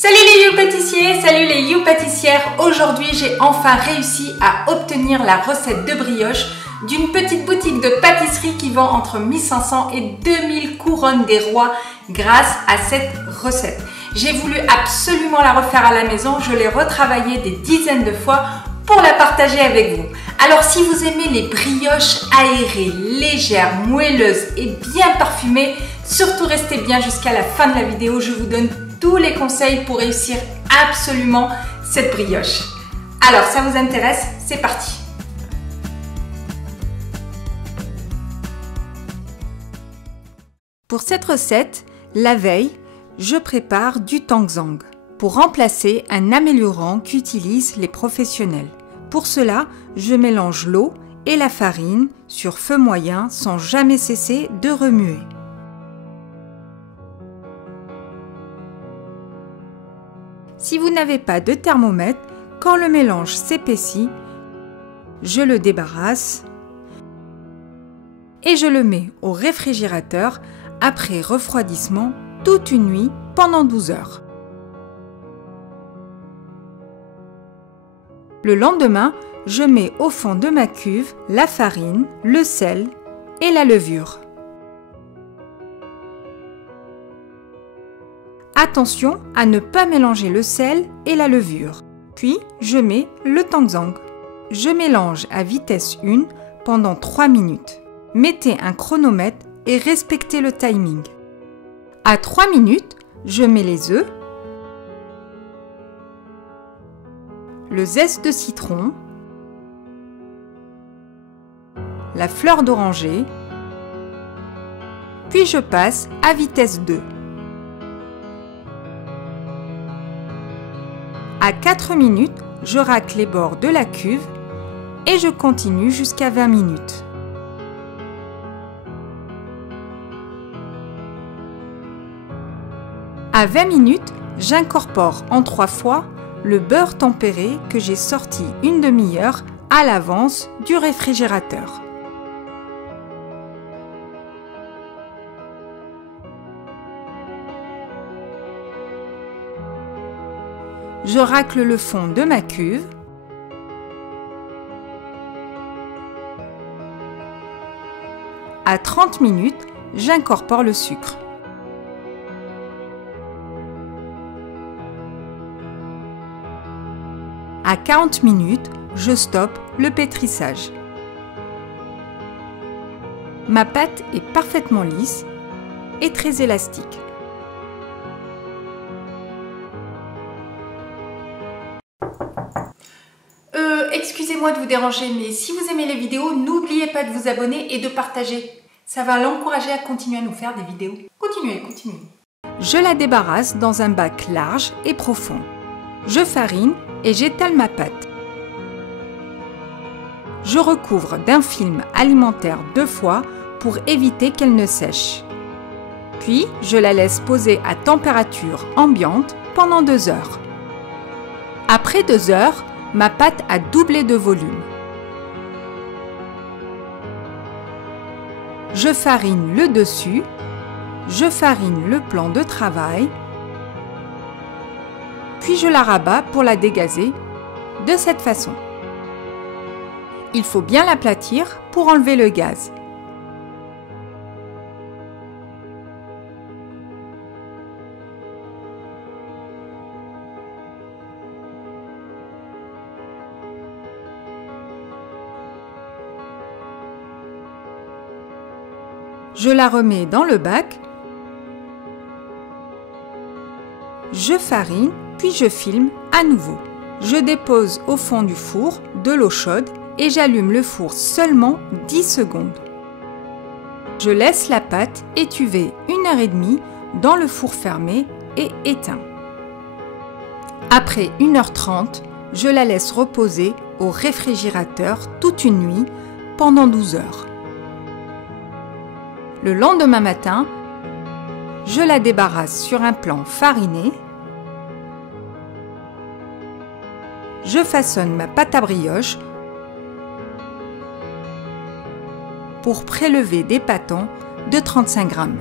Salut les You pâtissiers, salut les You pâtissières. Aujourd'hui, j'ai enfin réussi à obtenir la recette de brioche d'une petite boutique de pâtisserie qui vend entre 1500 et 2000 couronnes des rois grâce à cette recette. J'ai voulu absolument la refaire à la maison, je l'ai retravaillée des dizaines de fois pour la partager avec vous. Alors si vous aimez les brioches aérées, légères, moelleuses et bien parfumées, surtout restez bien jusqu'à la fin de la vidéo, je vous donne tous les conseils pour réussir absolument cette brioche. Alors ça vous intéresse? C'est parti! Pour cette recette, la veille, je prépare du tangzang pour remplacer un améliorant qu'utilisent les professionnels. Pour cela, je mélange l'eau et la farine sur feu moyen sans jamais cesser de remuer. Si vous n'avez pas de thermomètre, quand le mélange s'épaissit, je le débarrasse et je le mets au réfrigérateur après refroidissement toute une nuit pendant 12 heures. Le lendemain, je mets au fond de ma cuve la farine, le sel et la levure. Attention à ne pas mélanger le sel et la levure. Puis, je mets le tangzang. Je mélange à vitesse 1 pendant 3 minutes. Mettez un chronomètre et respectez le timing. À 3 minutes, je mets les œufs, le zeste de citron, la fleur d'oranger, puis je passe à vitesse 2. À 4 minutes, je racle les bords de la cuve et je continue jusqu'à 20 minutes. À 20 minutes, j'incorpore en 3 fois le beurre tempéré que j'ai sorti une demi-heure à l'avance du réfrigérateur. Je racle le fond de ma cuve. À 30 minutes, j'incorpore le sucre. À 40 minutes, je stoppe le pétrissage. Ma pâte est parfaitement lisse et très élastique. Excusez-moi de vous déranger, mais si vous aimez les vidéos, n'oubliez pas de vous abonner et de partager. Ça va l'encourager à continuer à nous faire des vidéos. Continuez. Je la débarrasse dans un bac large et profond. Je farine et j'étale ma pâte. Je recouvre d'un film alimentaire 2 fois pour éviter qu'elle ne sèche. Puis, je la laisse poser à température ambiante pendant 2 heures. Après 2 heures, ma pâte a doublé de volume. Je farine le dessus, je farine le plan de travail, puis je la rabats pour la dégazer de cette façon. Il faut bien l'aplatir pour enlever le gaz. Je la remets dans le bac, je farine, puis je filme à nouveau. Je dépose au fond du four de l'eau chaude et j'allume le four seulement 10 secondes. Je laisse la pâte étuver 1h30 dans le four fermé et éteint. Après 1h30, je la laisse reposer au réfrigérateur toute une nuit pendant 12 heures. Le lendemain matin, je la débarrasse sur un plan fariné. Je façonne ma pâte à brioche pour prélever des pâtons de 35 grammes.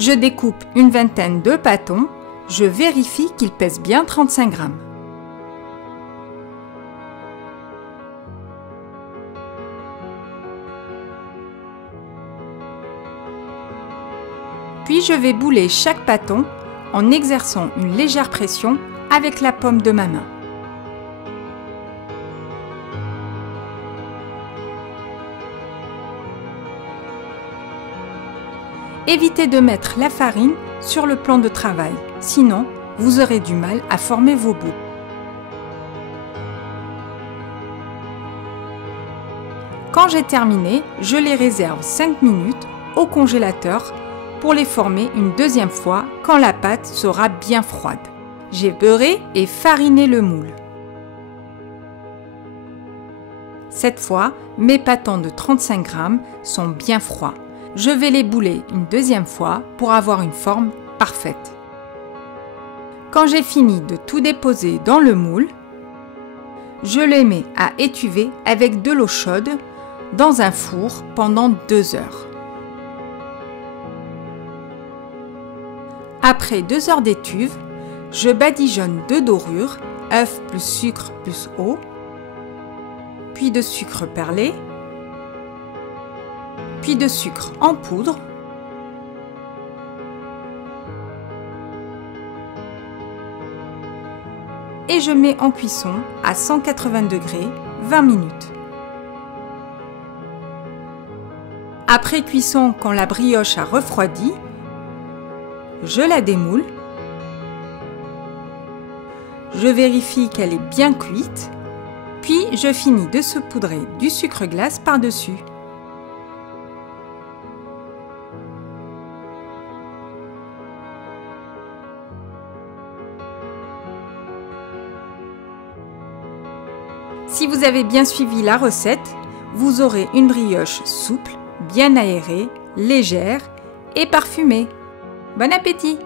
Je découpe une vingtaine de pâtons. Je vérifie qu'ils pèsent bien 35 grammes. Puis je vais bouler chaque pâton en exerçant une légère pression avec la paume de ma main. Évitez de mettre la farine sur le plan de travail, sinon vous aurez du mal à former vos boules. Quand j'ai terminé, je les réserve 5 minutes au congélateur pour les former une deuxième fois quand la pâte sera bien froide. J'ai beurré et fariné le moule. Cette fois, mes pâtons de 35 grammes sont bien froids. Je vais les bouler une deuxième fois pour avoir une forme parfaite. Quand j'ai fini de tout déposer dans le moule, je les mets à étuver avec de l'eau chaude dans un four pendant 2 heures. Après 2 heures d'étuve, je badigeonne de dorure, œuf plus sucre plus eau, puis de sucre perlé, puis de sucre en poudre, et je mets en cuisson à 180 degrés 20 minutes. Après cuisson, quand la brioche a refroidi, je la démoule. Je vérifie qu'elle est bien cuite, puis je finis de saupoudrer du sucre glace par-dessus. Si vous avez bien suivi la recette, vous aurez une brioche souple, bien aérée, légère et parfumée. Bon appétit!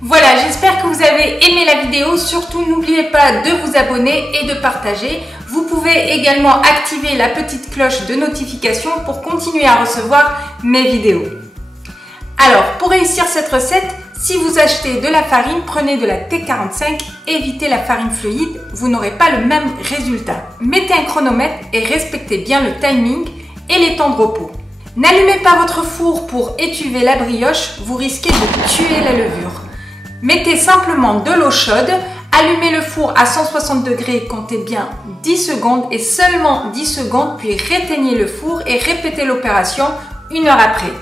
Voilà, j'espère que vous avez aimé la vidéo. Surtout, n'oubliez pas de vous abonner et de partager. Vous pouvez également activer la petite cloche de notification pour continuer à recevoir mes vidéos. Alors, pour réussir cette recette, si vous achetez de la farine, prenez de la T45, évitez la farine fluide, vous n'aurez pas le même résultat. Mettez un chronomètre et respectez bien le timing et les temps de repos. N'allumez pas votre four pour étuver la brioche, vous risquez de tuer la levure. Mettez simplement de l'eau chaude, allumez le four à 160 degrés, comptez bien 10 secondes et seulement 10 secondes, puis réteignez le four et répétez l'opération 1 heure après.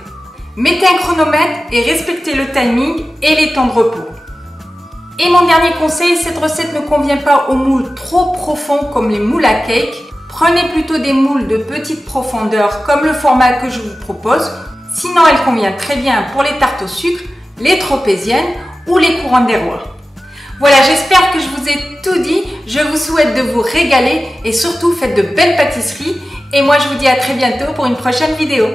Mettez un chronomètre et respectez le timing et les temps de repos. Et mon dernier conseil, cette recette ne convient pas aux moules trop profonds comme les moules à cake. Prenez plutôt des moules de petite profondeur comme le format que je vous propose. Sinon, elle convient très bien pour les tartes au sucre, les tropéziennes ou les couronnes des rois. Voilà, j'espère que je vous ai tout dit. Je vous souhaite de vous régaler et surtout faites de belles pâtisseries. Et moi, je vous dis à très bientôt pour une prochaine vidéo.